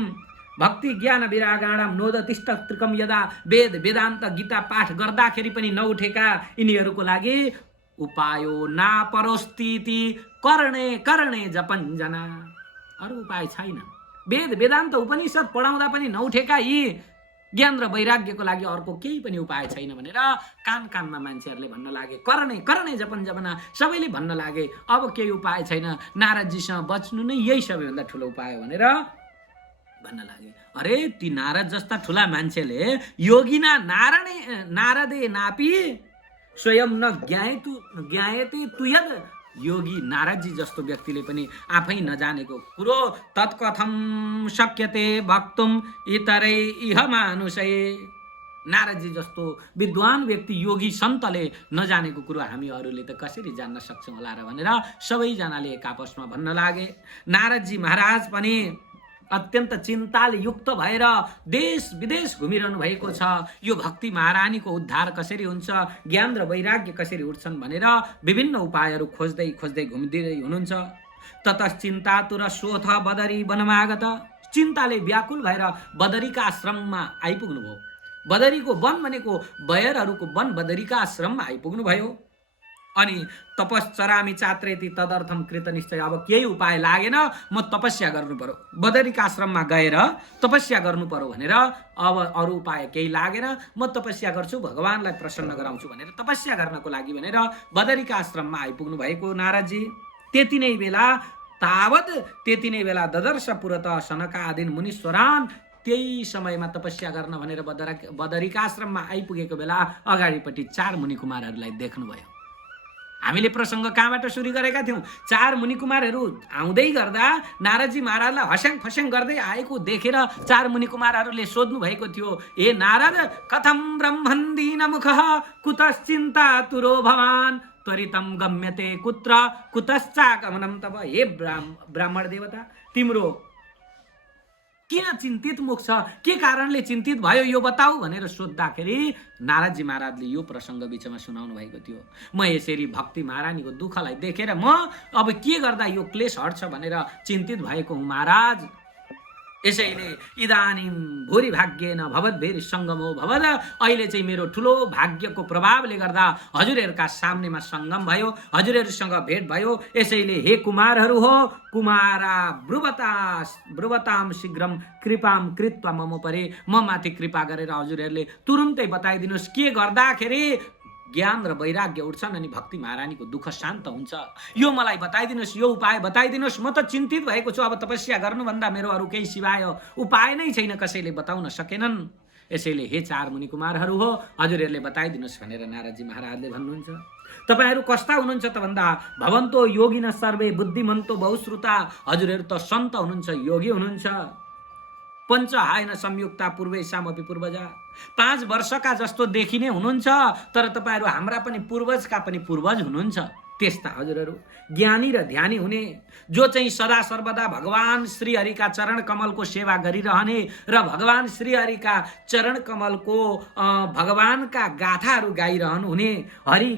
भक्ति ज्ञान विरागाणाम नोदतिष्ठ त्रिकम यदा वेद वेदान्त गीता पाठ गर्दाखेरि पनि नउठेका यिनीहरूको लागि उपायो नापरोस्थिति करणे करणे जपञ्जना। अरू उपाय छैन। वेद वेदान्त उपनिषद पढाउँदा पनि नउठेका यी ज्ञान र वैराग्यको लागि अर्को केही पनि उपाय छैन भनेर कान कानमा मान्छेहरूले भन्न लागे। करणे करणे जपञ्जना, सबैले भन्न लागे अब केही उपाय छैन, नारदजीसँग बच्नु नै यही सबैभन्दा ठुलो उपाय भनेर भन्न लागे। अरे ती नारद जस्ता ठुला मान्छेले योगिना नारदे नापी स्वयं न ज्ञायते तुयद, योगी नारदजी जस्तो व्यक्तिले पनि आफै नजानेको कुरो तत्कथम शक्यते भक्तुम इतरै इह मानुषै। नारदजी जस्तो विद्वान व्यक्ति योगी सन्तले नजानेको कुरो हामी अरूले त कसरी जान्न सक्छौँ होला र भनेर सबैजनाले एक आपसमा भन्न लागे। नारदजी महाराज पनि अत्यन्त चिन्ताले युक्त भएर देश विदेश घुमिरहनु भएको छ। यो भक्ति महारानीको उद्धार कसरी हुन्छ, ज्ञान र वैराग्य कसरी उठ्छन् भनेर विभिन्न उपायहरू खोज्दै खोज्दै घुमिदिँदै हुनुहुन्छ। ततश्चिन्तातुर शोथ बदरी वनमागत, चिन्ताले व्याकुल भएर बदरीका आश्रममा आइपुग्नुभयो। बदरीको वन भनेको बयरहरूको वन बदरीका आश्रममा आइपुग्नु भयो। अनि तपश्चरामी चात्रेति तदर्थम कृत निश्चय, अब केही उपाय लागेन, म तपस्या गर्नु पर्यो, बदरीका आश्रममा गएर तपस्या गर्नु पर्यो भनेर अब अरू उपाय केही लागेन, म तपस्या गर्छु, भगवानलाई प्रसन्न गराउँछु भनेर तपस्या गर्नको लागि भनेर बदरीका आश्रममा आइपुग्नु भएको नारदजी। त्यति नै बेला ददर्श पुरत सनकादिन मुनीश्वरान, त्यही समयमा तपस्या गर्न भनेर बदरीका आश्रममा आइपुगेको बेला अगाडिपट्टि 4 मुनिकुमारहरूलाई देख्नुभयो। हामीले प्रसङ्ग कहाँबाट सुरु गरेका थियौँ? 4 मुनिकुमारहरू आउँदै गर्दा नारदजी महाराजलाई हस्याङ फस्याङ गर्दै आएको देखेर 4 मुनिकुमारहरूले सोध्नु भएको थियो, ए नारद कथम ब्रह्मन्दीन मुखः कुतश्चिन्ता तुरो भवान त्वरितम गम्यते कुत्र कुतश्चागमनम तब। हे ब्राह्मण देवता, तिम्रो किन चिन्तित मुख छ, के कारणले चिन्तित भयो यो बताऊ भनेर सोद्धाखेरि नारदजी महाराजले यो प्रसङ्ग बिचमा सुनाउनु भएको थियो। म यसरी भक्ति महारानीको दुःखलाई देखेर म अब के गर्दा यो क्लेश हट्छ भनेर चिन्तित भएको हुँ महाराज। यसैले इदानीम भूरि भाग्येन भवद्भिर सङ्गमो भवद, अहिले चाहिँ मेरो ठुलो भाग्यको प्रभावले गर्दा हजुरहरूका सामनेमा सङ्गम भयो, हजुरहरूसँग भेट भयो। यसैले हे कुमारहरू हो, कुमारा ब्रुवताम शीघ्रम कृपाम कृत्वा मम परे, म माथि कृपा गरेर हजुरहरूले तुरुन्तै बताइदिनुहोस् के गर्दाखेरि ज्ञान र वैराग्य उठ्छन् अनि भक्ति महारानीको दुःख शान्त हुन्छ, यो मलाई बताइदिनुहोस्, यो उपाय बताइदिनुहोस्। म त चिन्तित भएको छु, अब तपस्या गर्नुभन्दा मेरो अरू केही सिवाय उपाय नै छैन, कसैले बताउन सकेनन्। यसैले हे 4 मुनिकुमारहरू हो, हजुरहरूले बताइदिनुहोस् भनेर नारदजी महाराजले भन्नुहुन्छ। तपाईहरू कस्ता हुनुहुन्छ त भन्दा भवन्तो योगिन सर्वे बुद्धिमन्तो बहुश्रुता, हजुरहरू त सन्त हुनुहुन्छ, योगी हुनुहुन्छ। पञ्चहायन संयुक्ता पूर्वेशामपि पूर्वजा, 5 वर्षका जस्तो देखिने हुनुहुन्छ, तर तपाईहरू हाम्रा पनि पूर्वजका पनि पूर्वज हुनुहुन्छ। त्यस्ता हजुरहरू ज्ञानी र ध्यानी हुने, जो चाहिँ सदा सर्वदा भगवान श्रीहरिका चरण कमलको सेवा गरिरहने र भगवान श्रीहरिका चरण कमलको भगवानका गाथाहरू गाइरहनु हुने, हरि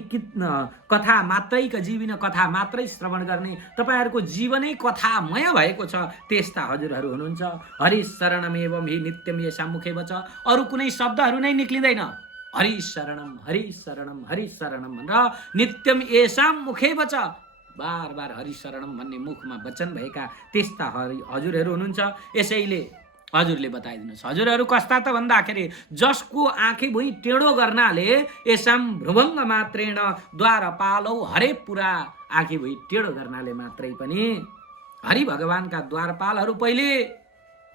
कथा मात्रैका जीविन कथा मात्रै श्रवण गर्ने, तपाईहरूको जीवनै कथामय भएको छ, त्यस्ता हजुरहरू हुनुहुन्छ। हरि शरणमेवं हि नित्यम येषां मुखे वच, अरू कुनै शब्दहरू नै निक्लिँदैन, हरि शरणम हरि शरणम हरि शरणम भनेर नित्यम येषां मुखे वच, बार बार हरि शरणम भन्ने मुखमा वचन भएका त्यस्ता हजुरहरू हुनुहुन्छ। यसैले हजुरले बताइदिनुहोस्, हजुरहरू कस्ता त भन्दाखेरि जसको आँखी भुइँ टेढो गर्नाले येषां भ्रुभङ्ग मात्रेण द्वारपालौ, हरे पुरा आँखी भुइँ टेढो गर्नाले मात्रै पनि हरि भगवानका द्वारपालहरू पहिले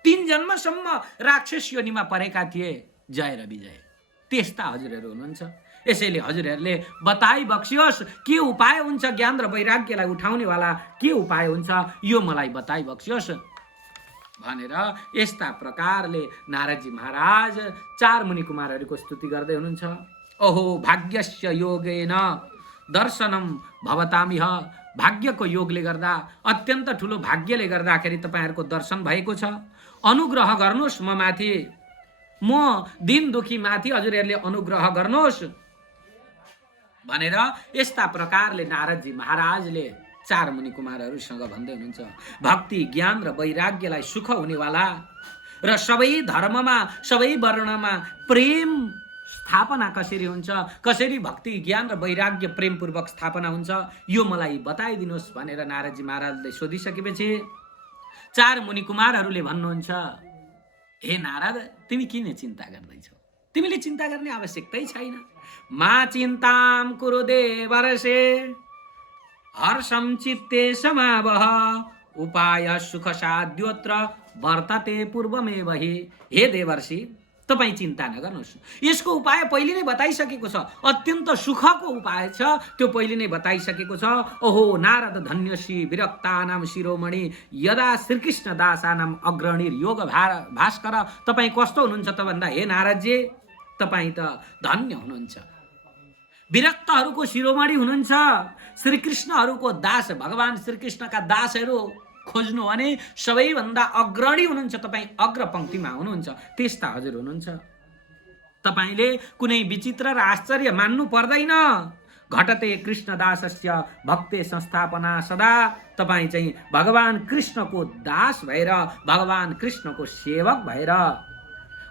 3 जन्मसम्म राक्षस योनिमा परेका थिए, जय र विजय, त्यस्ता हजुरहरू हुनुहुन्छ। यसैले हजुरहरूले बताइ बक्सियोस् के उपाय हुन्छ, ज्ञान र वैराग्यलाई उठाउनेवाला के उपाय हुन्छ, यो मलाई बताइ बक्सियोस् भनेर यस्ता प्रकारले नारदजी महाराज 4 मुनिकुमारहरूको स्तुति गर्दै हुनुहुन्छ। ओहो भाग्यस्य योगेन दर्शनम भवतामिह, भाग्यको योगले गर्दा, अत्यन्त ठुलो भाग्यले गर्दाखेरि तपाईँहरूको दर्शन भएको छ। अनुग्रह गर्नुहोस् म माथि, म दिन दुखी माथि हजुरहरूले अनुग्रह गर्नुहोस् भनेर यस्ता प्रकारले नारदजी महाराजले 4 मुनिकुमारहरूसँग भन्दै हुनुहुन्छ। भक्ति ज्ञान र वैराग्यलाई सुख हुनेवाला र सबै धर्ममा सबै वर्णमा प्रेम स्थापना कसरी हुन्छ, कसरी भक्ति ज्ञान र वैराग्य प्रेमपूर्वक स्थापना हुन्छ, यो मलाई बताइदिनुहोस् भनेर नारदजी महाराजले सोधिसकेपछि चार मुनि कुमारहरूले भन्नुहुन्छ, हे नारद, तिमी किन चिन्ता गर्दैछौ? तिमीले चिन्ता गर्ने आवश्यकतै छैन। मा चिन्ताम कुरु देवर्षे हर्षं चित्ते समावह उपाय सुख साध्योत्र वर्तते पूर्वमेव हि। हे देवर्षि, तपाईँ चिन्ता नगर्नुहोस्, यसको उपाय पहिले नै बताइसकेको छ। अत्यन्त सुखको उपाय छ, त्यो पहिले नै बताइसकेको छ। ओहो नारद धन्यसी विरक्तानाम शिरोमणि यदा श्रीकृष्ण दासानाम अग्रणी योग भास्कर। तपाईँ कस्तो हुनुहुन्छ त भन्दा, हे नारदजी, तपाईँ त धन्य हुनुहुन्छ, विरक्तहरूको शिरोमणि हुनुहुन्छ, श्रीकृष्णहरूको दास, भगवान श्रीकृष्णका दासहरू खोज्नु भने सबैभन्दा अग्रणी हुनुहुन्छ, तपाईँ अग्र पंक्तिमा हुनुहुन्छ, त्यस्ता हजुर हुनुहुन्छ। तपाईँले कुनै विचित्र र आश्चर्य मान्नु पर्दैन। घटते कृष्णदासस्य भक्ते संस्थापना सदा। तपाईँ चाहिँ भगवान कृष्णको दास भएर, भगवान कृष्णको सेवक भएर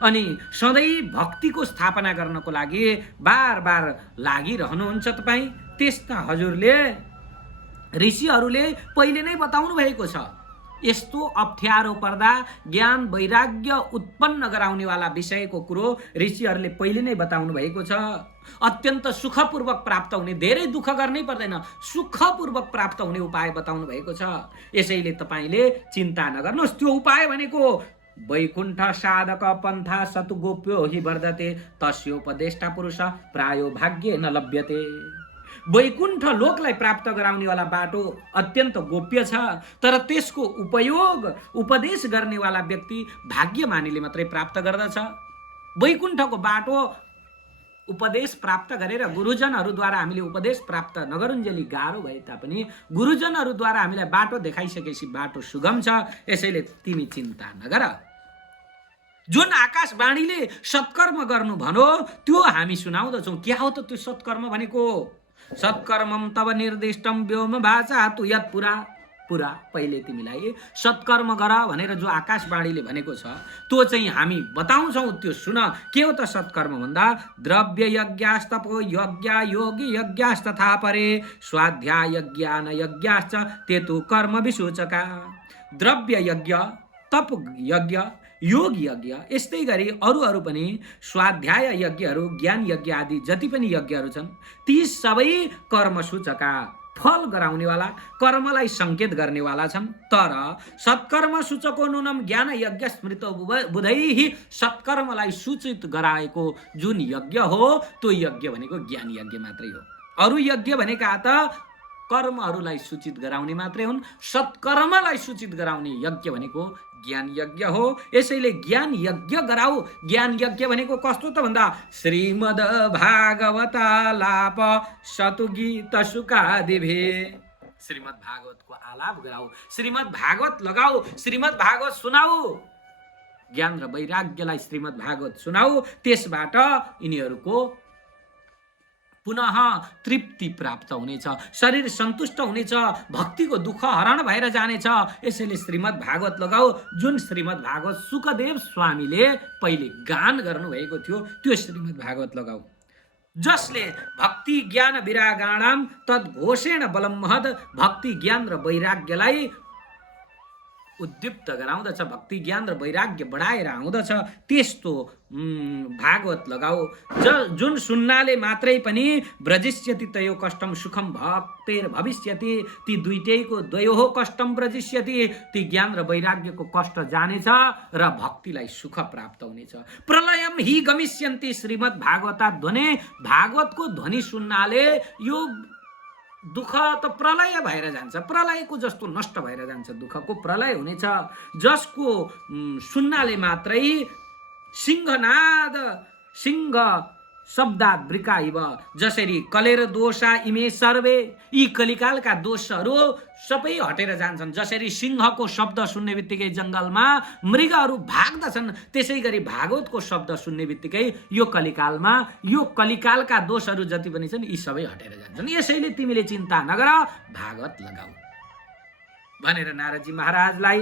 अनि सधैँ भक्तिको स्थापना गर्नको लागि बार बार लागिरहनुहुन्छ तपाईँ। त्यस्ता हजुरले, ऋषिहरूले पहिले नै बताउनु भएको छ। यस्तो अप्ठ्यारो पर्दा ज्ञान वैराग्य उत्पन्न गराउनेवाला विषयको कुरो ऋषिहरूले पहिले नै बताउनु भएको छ। अत्यन्त सुखपूर्वक प्राप्त हुने, धेरै दुःख गर्नै पर्दैन, सुखपूर्वक प्राप्त हुने उपाय बताउनु भएको छ। यसैले तपाईँले चिन्ता नगर्नुहोस्। त्यो उपाय भनेको वैकुण्ठ साधक पन्था सतु गोप्यो हि वर्धते तस्योपदेष्टा पुरुष प्रायो भाग्य न लभ्यते। वैकुण्ठ लोकलाई प्राप्त गराउनेवाला बाटो अत्यन्त गोप्य छ, तर त्यसको उपयोग उपदेश गर्नेवाला व्यक्ति भाग्यमानीले मात्रै प्राप्त गर्दछ। वैकुण्ठको बाटो उपदेश प्राप्त गरेर गुरुजनहरूद्वारा हामीले उपदेश प्राप्त नगरुन्जेली गाह्रो भए तापनि गुरुजनहरूद्वारा हामीलाई बाटो देखाइसकेपछि बाटो सुगम छ। यसैले तिमी चिन्ता नगर। जुन आकाशवाणीले सत्कर्म गर्नु भनो त्यो हामी सुनाउँदछौँ। क्या हो त त्यो सत्कर्म भनेको? सत्कर्मम तब निर्दिष्टम व्योम भाषा तु यत् पुरा। पहिले तिमीलाई सत्कर्म गर भनेर जो आकाशवाणीले भनेको छ त्यो चाहिँ हामी बताउँछौँ। त्यो सुन। के हो त सत्कर्म भन्दा, द्रव्य यज्ञास्तपो यज्ञ योगी यज्ञास्तथा परे स्वाध्याय यज्ञान यज्ञाश्च ते तु कर्म विसूचका। द्रव्य यज्ञ, तप यज्ञ, योग यज्ञ, यस्तै गरी अरू पनि स्वाध्याय यज्ञहरू, ज्ञान यज्ञ आदि जति पनि यज्ञहरू छन् ती सबै कर्म सूचका, फल गराउनेवाला, कर्मलाई संकेत गर्नेवाला छन्। तर सत्कर्म सूचको नुनम ज्ञान यज्ञ स्मृत बुधैहि। सत्कर्मलाई सूचित गराएको जुन यज्ञ हो त्यो यज्ञ भनेको ज्ञान यज्ञ मात्रै हो। अरू यज्ञ भनेका त कर्महरूलाई सूचित गराउने मात्रै हुन्। सत्कर्मलाई सूचित गराउने यज्ञ भनेको ज्ञान यज्ञ हो। यसैले ज्ञान यज्ञ गराऊ। ज्ञान यज्ञ भनेको कस्तो त भन्दा, श्रीमद् भागवतालाप सतुगीत सुकादिभे। श्रीमद् भागवतको आलाप गराऊ, श्रीमद् भागवत लगाऊ, श्रीमद् भागवत सुनाऊ। ज्ञान र वैराग्यलाई श्रीमद् भागवत सुनाऊ। त्यसबाट यिनीहरूको पुनः तृप्ति प्राप्त हुनेछ, शरीर सन्तुष्ट हुनेछ, भक्तिको दुःख हरण भएर जानेछ। यसैले श्रीमद् भागवत लगाऊ। जुन श्रीमद् भागवत सुखदेव स्वामीले पहिले गान गर्नुभएको थियो त्यो श्रीमद् भागवत लगाऊ। जसले भक्ति ज्ञान विरागाणाम तद्घोषेण बलम महद, भक्ति ज्ञान र वैराग्यलाई उद्दीप्त गराउँदछ, भक्ति ज्ञान र वैराग्य बढाएर आउँदछ। त्यस्तो भागवत लगाऊ। जुन सुन्नाले मात्रै पनि ब्रजिष्यति तयो कष्टम सुखम भक्तेर भविष्यति। ती दुईटैको द्वयोः कष्टम ब्रजिष्यति। ती ज्ञान र वैराग्यको कष्ट जानेछ र भक्तिलाई सुख प्राप्त हुनेछ। प्रलयम हि गमिष्यन्ति श्रीमद् भागवता ध्वने। भागवतको ध्वनि सुन्नाले यो दुःख त प्रलय भएर जान्छ, प्रलयको जस्तो नष्ट भएर जान्छ, दुःखको प्रलय हुनेछ। जसको सुन्नाले मात्रै सिंहनाद, सिंह शब्दात वृका इव, जसरी कलेर दोषा इमे सर्वे, यी कलिकालका दोषहरू सबै हटेर जान्छन्। जसरी सिंहको शब्द सुन्ने बित्तिकै जङ्गलमा मृगहरू भाग्दछन्, त्यसै गरी भागवतको शब्द सुन्ने बित्तिकै यो कलिकालमा यो कलिकालका दोषहरू जति पनि छन् यी सबै हटेर जान्छन्। यसैले तिमीले चिन्ता नगर, भागवत लगाऊ भनेर नारदजी महाराजलाई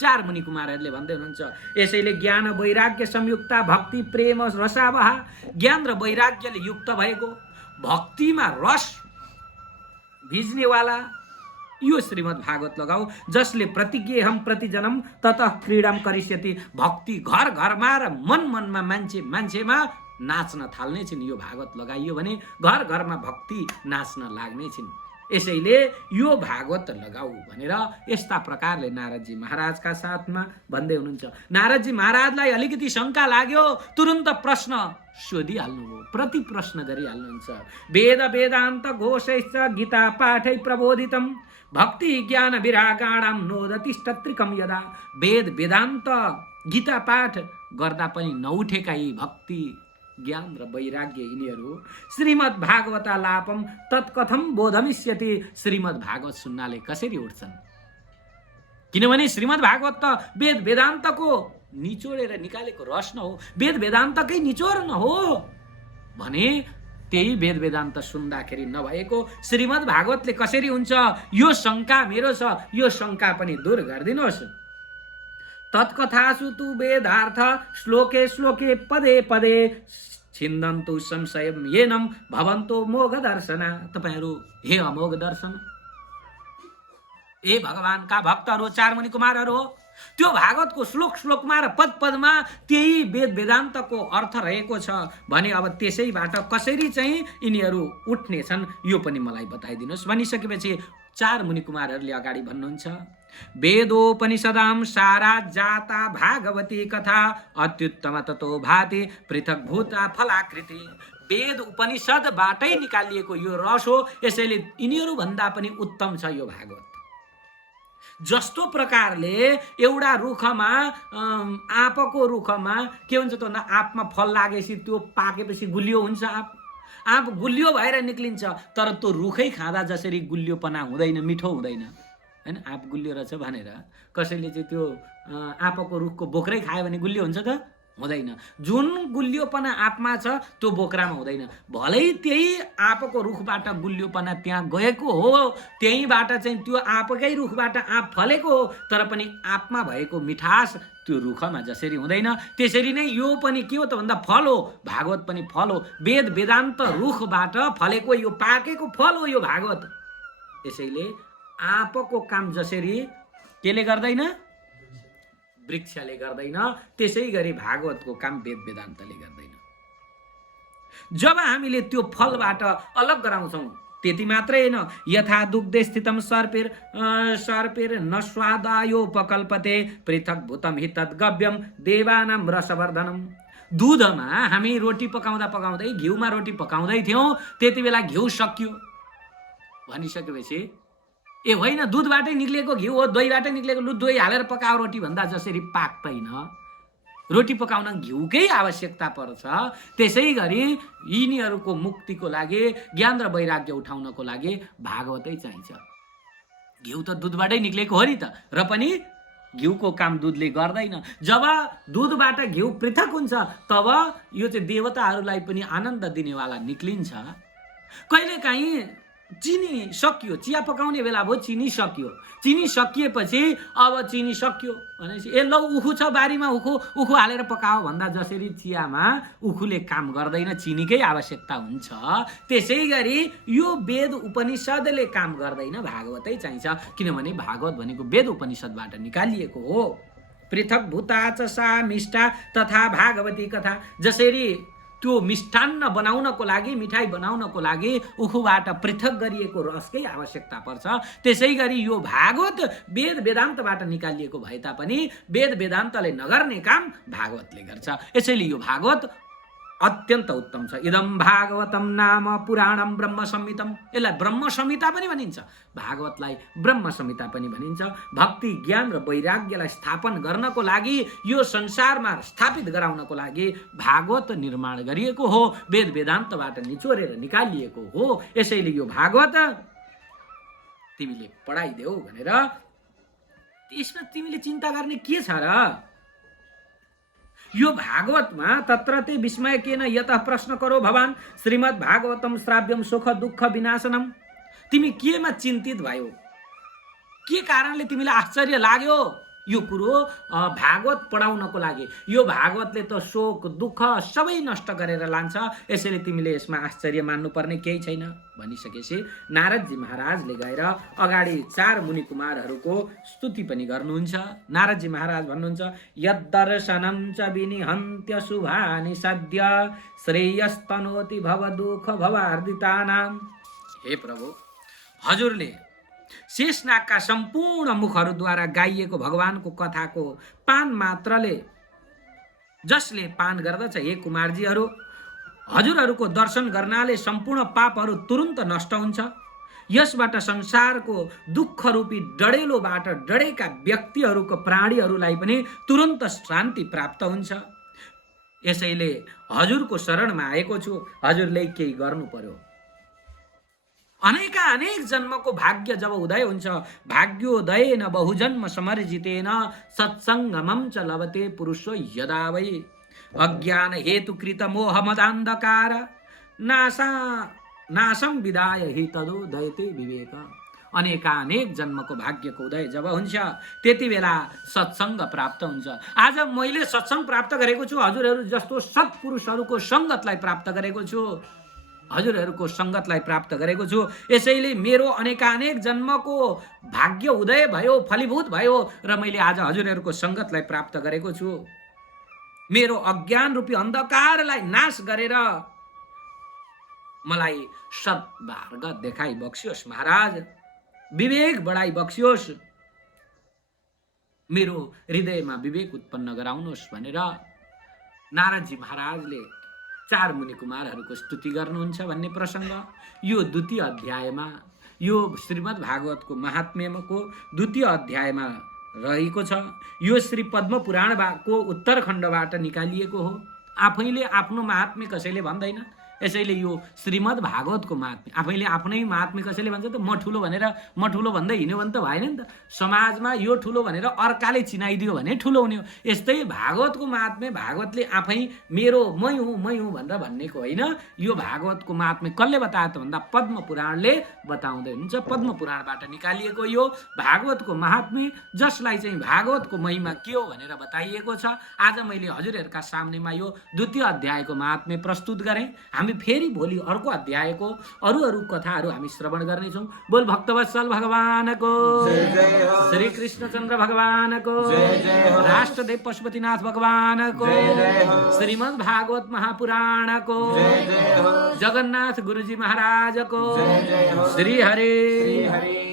चार मुनि कुमारहरूले भन्दै हुनुहुन्छ। यसैले ज्ञान वैराग्य संयुक्ता भक्ति प्रेम रसावहा, ज्ञान र वैराग्यले युक्त भएको भक्तिमा रस भिज्नेवाला यो श्रीमद् भागवत लगाऊ, जसले प्रतिज्ञेहम प्रतिजनम ततः क्रीडम करिष्यति। भक्ति घर घरमा र मन मनमा मान्छेमा नाच्न थाल्ने छिन्। यो भागवत लगाइयो भने घर घरमा भक्ति नाच्न लाग्ने छिन्। यसैले यो भागवत लगाऊ भनेर यस्ता प्रकारले नारदजी महाराजका साथमा भन्दै हुनुहुन्छ। नारदजी महाराजलाई अलिकति शङ्का लाग्यो, तुरुन्त प्रश्न सोधिहाल्नुभयो, प्रति प्रश्न गरिहाल्नुहुन्छ। वेद वेदान्त घोषैश्च गीता पाठै प्रबोधितम भक्ति ज्ञान विरागाणाम नोदतिष्ठत्रिकम यदा। वेद वेदान्त गीता पाठ गर्दा पनि नउठेका यी भक्ति ज्ञान र वैराग्य यिनीहरू श्रीमद् भागवता लापम तत्कथम बोधमिष्यति। श्रीमद् भागवत सुन्नाले कसरी उठ्छन्? किनभने श्रीमद् भागवत त वेद वेदान्तको निचोडेर निकालेको रस न हो, वेद वेदान्तकै निचोर न हो भने त्यही वेद वेदान्त सुन्दाखेरि नभएको श्रीमद् भागवतले कसरी हुन्छ? यो शङ्का मेरो छ, यो शङ्का पनि दूर गरिदिनुहोस्। तत्कथासु तु वेदार्थ श्लोके श्लोके पदे पदे छिन्दन्तु संशयम येनम भवन्तो मोघ दर्शना। तपाईहरू हे अमोघ दर्शन, ए भगवानका भक्तहरू चार मुनि कुमारहरू हो, त्यो भागवतको श्लोक श्लोकमा र पद पदमा त्यही वेद वेदान्तको अर्थ रहेको छ भने अब त्यसैबाट कसरी चाहिँ यिनीहरू उठ्ने छन् यो पनि मलाई बताइदिनुहोस् भनिसकेपछि चार मुनि कुमारहरूले अगाडि भन्नुहुन्छ। वेदोपनिषदां सारा जाता भागवती कथा अत्युत्तम ततो भाति पृथक भूता फलाकृति। वेद उपनिषदबाटै निकालिएको यो रस हो, यसैले यिनीहरू भन्दा पनि उत्तम छ यो भागवत। जस्तो प्रकारले एउटा रुखमा आँपको रुखमा के हुन्छ त भन्दा आँपमा फल लागेपछि त्यो पाकेपछि गुलियो हुन्छ। आँप गुलियो भएर निक्लिन्छ, तर त्यो रुखै खाँदा जसरी गुलियोपना हुँदैन, मिठो हुँदैन हैन। आँप गुलियो रहेछ भनेर कसैले चाहिँ त्यो आँपको रुखको बोक्रै खायो भने गुलियो हुन्छ त? हुँदैन। जुन गुलियोपना आँपमा छ त्यो बोक्रामा हुँदैन। भलै त्यही आँपको रुखबाट गुलियोपना त्यहाँ गएको हो, त्यहीबाट चाहिँ त्यो आँपकै रुखबाट आँप फलेको हो, तर पनि आँपमा भएको मिठास त्यो रुखमा जसरी हुँदैन त्यसरी नै यो पनि के हो त भन्दा फल हो। भागवत पनि फल हो, वेद वेदान्त रुखबाट फलेको यो पाकेको फल हो यो भागवत। यसैले आँपको काम जसरी केले गर्दैन, वृक्षले गर्दैन, त्यसै गरी भागवतको काम वेद वेदान्तले गर्दैन। जब हामीले त्यो फलबाट अलग गराउँछौँ त्यति मात्रै होइन। यथा दुग्धे स्थितम सर्पेर न स्वादायोपकल्पते पृथक भूतम हि तद्गव्यम देवानां रसवर्धनम। दुधमा हामी रोटी पकाउँदै घिउमा रोटी पकाउँदै थियौँ, त्यति बेला घिउ सकियो भनिसकेपछि ए होइन दुधबाटै निक्लिएको घिउ हो, दहीबाटै निक्लिएको दही हालेर पकाओ रोटी भन्दा जसरी पाक्दैन, रोटी पकाउन घिउकै आवश्यकता पर्छ, त्यसै गरी यिनीहरूको मुक्तिको लागि ज्ञान र वैराग्य उठाउनको लागि भागवतै चाहिन्छ। घिउ त दुधबाटै निक्लिएको हो नि त, र पनि घिउको काम दुधले गर्दैन। जब दुधबाट घिउ पृथक हुन्छ तब यो चाहिँ देवताहरूलाई पनि आनन्द दिनेवाला निक्लिन्छ। कहिलेकाहीँ चिनी सकियो, चिया पकाउने बेला भयो चिनी सकियो, चिनी सकिएपछि अब चिनी सकियो भनेपछि ए लौ उखु छ बारीमा, उखु हालेर पकाओ भन्दा जसरी चियामा उखुले काम गर्दैन, चिनीकै आवश्यकता हुन्छ, त्यसै गरी यो वेद उपनिषदले काम गर्दैन, भागवतै चाहिन्छ। किनभने भागवत भनेको वेद उपनिषदबाट निकालिएको हो। पृथक भूता च सा मिष्टा तथा भागवती कथा। जसरी त्यो मिष्टान्न बनाउनको लागि, मिठाई बनाउनको लागि उखुबाट पृथक गरिएको रसकै आवश्यकता पर्छ, त्यसै गरी यो भागवत वेद वेदान्तबाट निकालिएको भए तापनि वेद वेदान्तले नगर्ने काम भागवतले गर्छ। यसैले यो भागवत अत्यन्त उत्तम छ। इदम भागवतम नाम पुराणम ब्रह्म संहितम। यसलाई ब्रह्म संहिता पनि भनिन्छ, भागवतलाई ब्रह्म संहिता पनि भनिन्छ। भक्ति ज्ञान र वैराग्यलाई स्थापन गर्नको लागि, यो संसारमा स्थापित गराउनको लागि भागवत निर्माण गरिएको हो, वेद वेदान्तबाट निचोरेर निकालिएको हो। यसैले यो भागवत तिमीले पढाइदेऊ भनेर। त्यसमा तिमीले चिन्ता गर्ने के छ र? यो भागवतमा तत्र ते विस्मय केन यतः प्रश्न करो भवान श्रीमद् भागवतम श्राव्यम सुख दुःख विनाशनम। तिमी केमा चिन्तित भयो? के कारणले तिमीलाई आश्चर्य लाग्यो यो कुरो भागवत पढाउनको लागि। यो भागवतले त शोक दुःख सबै नष्ट गरेर लान्छ, यसैले तिमीले यसमा आश्चर्य मान्नुपर्ने केही छैन भनिसकेपछि नारदजी महाराजले गएर अगाडि 4 मुनि कुमारहरूको स्तुति पनि गर्नुहुन्छ। नारदजी महाराज भन्नुहुन्छ, यद्दर्शनं च विनिहन्त्य शुभानि सद्य श्रेयस्तनोति भव दुःख भवार्दितानां। हे प्रभु, हजुरले शेषनागका सम्पूर्ण मुखहरूद्वारा गाइएको भगवानको कथाको पान मात्रले जसले पान गर्दछ, हे कुमारजीहरू, हजुरहरूको दर्शन गर्नाले सम्पूर्ण पापहरू तुरुन्त नष्ट हुन्छ। यसबाट संसारको दुःख रूपी डढेलोबाट डढेका व्यक्तिहरूको प्राणीहरूलाई पनि तुरुन्त शान्ति प्राप्त हुन्छ। यसैले हजुरको शरणमा आएको छु, हजुरले केही गर्नु पर्यो। अनेक जन्मको भाग्य जब उदय हुन्छ, भाग्योदयेन बहुजन्म समर्जितेन सत्सङ्गमं च लभते पुरुषो यदा वै अज्ञान हेतुकृत मोह मदान्धकार नाशं विदाय हि तदोदयते विवेक। अनेक जन्मको भाग्यको उदय जब हुन्छ त्यति बेला सत्सङ्ग प्राप्त हुन्छ। आज मैले सत्सङ्ग प्राप्त गरेको छु, हजुरहरू जस्तो सत्पुरुषहरूको सङ्गतलाई प्राप्त गरेको छु, हजुरहरूको सङ्गतलाई प्राप्त गरेको छु। यसैले मेरो अनेक जन्मको भाग्य उदय भयो, फलीभूत भयो र मैले आज हजुरहरूको सङ्गतलाई प्राप्त गरेको छु। मेरो अज्ञान रूपी अन्धकारलाई नाश गरेर मलाई सद्मार्ग देखाइ बक्सियोस् महाराज, विवेक बढाइ बक्सियोस्, मेरो हृदयमा विवेक उत्पन्न गराउनुहोस् भनेर नारदजी महाराजले 4 मुनि कुमारहरूको स्तुति गर्नुहुन्छ भन्ने प्रसङ्ग यो 2 अध्यायमा, यो श्रीमद् भागवतको महात्म्यको 2 अध्यायमा रहेको छ। यो श्री पद्म पुराणको उत्तरखण्डबाट निकालिएको हो। आफैले आफ्नो महात्म्य कसैले भन्दैन, यसैले यो श्रीमद् भागवतको महात्म्य। आफैले आफ्नै महात्म्य कसैले भन्छ त म ठुलो भनेर म ठुलो भन्दै हिँड्यो भने त भएन नि त। समाजमा यो ठुलो भनेर अर्काले चिनाइदियो भने ठुलो हुने हो। यस्तै भागवतको महात्म्य भागवतले आफै मेरो मै हुँ भनेर भन्नेको होइन। यो भागवतको महात्म्य कसले बतायो त भन्दा पद्म पुराणले बताउँदै हुन्छ। पद्म पुराणबाट निकालिएको यो भागवतको महात्म्य, जसलाई चाहिँ भागवतको महिमा के हो भनेर बताइएको छ। आज मैले हजुरहरूका सामनेमा यो 2 अध्यायको महात्म्य प्रस्तुत गरेँ। हामी फेरि भोलि अर्को अध्यायको अरू कथाहरू हामी श्रवण गर्नेछौँ। बोल भक्तवत्सल भगवानको, श्री कृष्णचन्द्र भगवानको, राष्ट्रदेव पशुपतिनाथ भगवानको, श्रीमद् भागवत महापुराणको, जगन्नाथ गुरुजी महाराजको, श्री हरे।